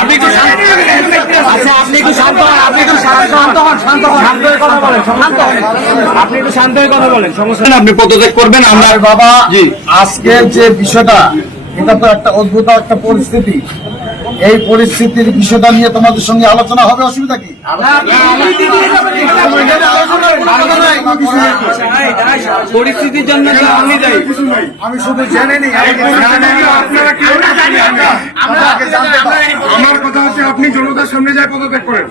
আপনি একটু শান্ত হন আপনি একটু শান্ত শান্ত হন শান্ত হন। শান্ত হয়ে কথা বলেন শান্ত আপনি একটু শান্ত হয়ে কথা বলেন সমস্যা নেই, আপনি পদত্যাগ করবেন আমরা আমার বাবা জি। আজকের যে বিষয়টা এটা তো একটা অদ্ভুত একটা পরিস্থিতি। এই পরিস্থিতির বিষয়টা নিয়ে তোমাদের সঙ্গে আলোচনা হবে অসুবিধা কি? পরিস্থিতির জন্য আমি শুধু জেনে আপনি জনতার সামনে যায় পদত্যাগ করেন।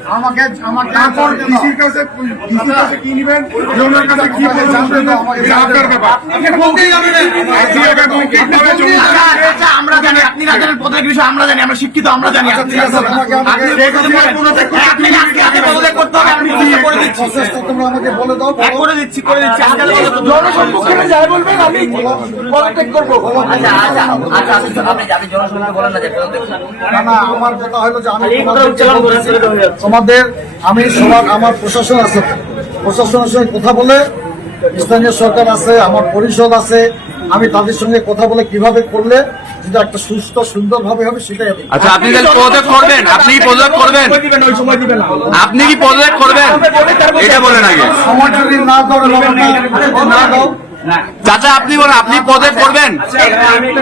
আমরা জানি আপনি আমরা জানি শিক্ষিত আমরা জানি। আপনি করতে করে দিচ্ছি। তোমরা আমাকে বলে দাও হ্যাঁ, করে দিচ্ছি করে দিচ্ছি জনসম্মুখে যাই বলবেন আমি পদত্যাগ করব। আচ্ছা আচ্ছা আচ্ছা আপনি আপনি আপনি বলেন না যে না না আমার কথা হলো যে আমি তোমাদের আমি সবার আমার প্রশাসন আছে। প্রশাসনের সঙ্গে কথা বলে স্থানীয় সরকার আছে আমার পরিষদ আছে আমি তাদের সঙ্গে কথা বলে কীভাবে করলে যেটা একটা সুস্থ সুন্দর ভাবে হবে সেটাই আমি আচ্ছা আপনি তাহলে প্রজেক্ট করবেন আপনি কি প্রজেক্ট করবেন। ওই সময় দিবেন আপনি কি প্রজেক্ট করবেন? এটা বলেন আগে। সময় যদি না দাও না দাও চাচা আপনি বলেন আপনি পদত্যাগ করবেন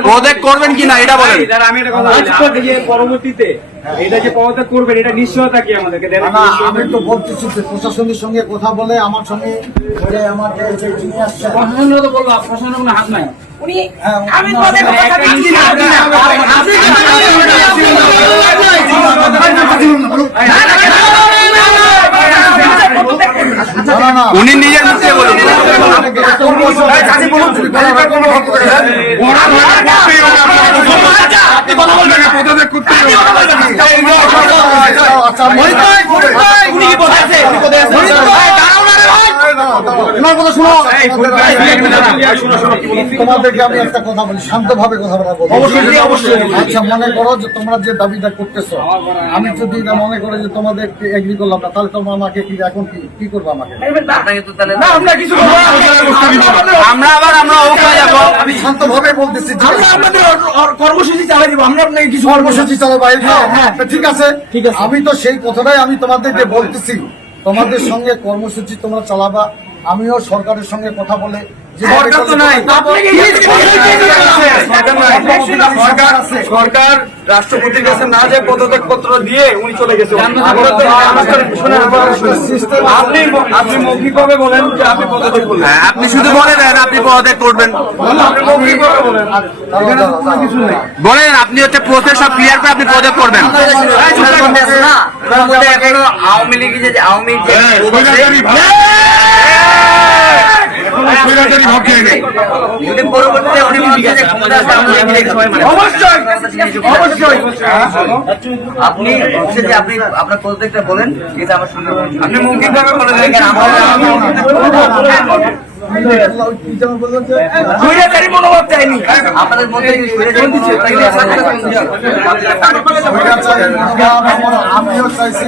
পদত্যাগ করবেন কি না এটা বলেন আমি একটা কথা যে পরবর্তীতে এটা যে পদত্যাগ করবেন এটা নিশ্চয়তা কি আমাদেরকে দেন না, না আমি তো বলতেছি প্রশাসনের সঙ্গে কথা বলে আমার সঙ্গে আমার যে যে যিনি আসছেন প্রশাসন তো বলব প্রশাসনের কোনো হাত নাই হ্যাঁ, আমি না, পদত্যাগ দিচ্ছি না আপনি না আপনি না, না, উনি নিজের মুখে বলুন আপনি কথা বলবেন না পদত্যাগ করতে হবে আচ্ছা, মহিত ভাই, মহিত ভাই, উনি কি বলতে আছে উনি কোথায় আছে মহিত ভাই, দাঁড়াও না রে ভাই এনার কথা শোনো। তোমাদেরকে আমি একটা কথা বলি শান্তভাবে কথা বলা বলব অবশ্যই, অবশ্যই। আচ্ছা মনে করো যে তোমরা যে দাবিটা করতেছো আমি যদি এটা মনে করো যে তোমাদের এগ্রি করলাম না তাহলে তোমরা আমাকে কি এখন কি কি করব আমাকে? আপনাকে তো তাহলে আমরা কিছু আমরা আবার আমরা ওখানে যাব। আমি শান্তভাবে বলতেছি আমরা আপনাদের অর- অর- কর্মসূচি চালাই দিব। আমরা আপনাকে কিছু কর্মসূচি চালো বাইরে হ্যাঁ, হ্যাঁ। ঠিক আছে। ঠিক আছে। আমি তো সেই কথাটাই আমি তোমাদেরকে বলতেছি। তোমাদের সঙ্গে কর্মসূচি তোমরা চালাবা। আমিও সরকারের সঙ্গে কথা বলে সরকার তো নাই। রাষ্ট্রপতির কাছে না যে পদত্যাগ পত্র দিয়ে উনি চলে গেছে। আপনি আপনি মৌখিকভাবে বলেন যে আপনি পদত্যাগ করলেন। হ্যাঁ, আপনি শুধু বলে দেন আপনি পদত্যাগ করবেন। বলেন আপনি হচ্ছে প্রসেস সব ক্লিয়ার করে আপনি পদত্যাগ করবেন। আওয়ামী লীগ যে আওয়ামী যে স্বৈরাচারী ভাব এখনও সব জায়গায় যদি পরবর্তীতে অনেক বিকাশে ক্ষমতা আসে আমরা এগিয়ে সবাই মানে অবশ্যই অবশ্যই আপনি হচ্ছে যে আপনি আপনার প্রত্যেকটা বলেন যেটা আমার সুন্দর আপনি মুমকিন ভাবে বলে দেখেন আমরা আপনাদের মধ্যে আমিও চাইছি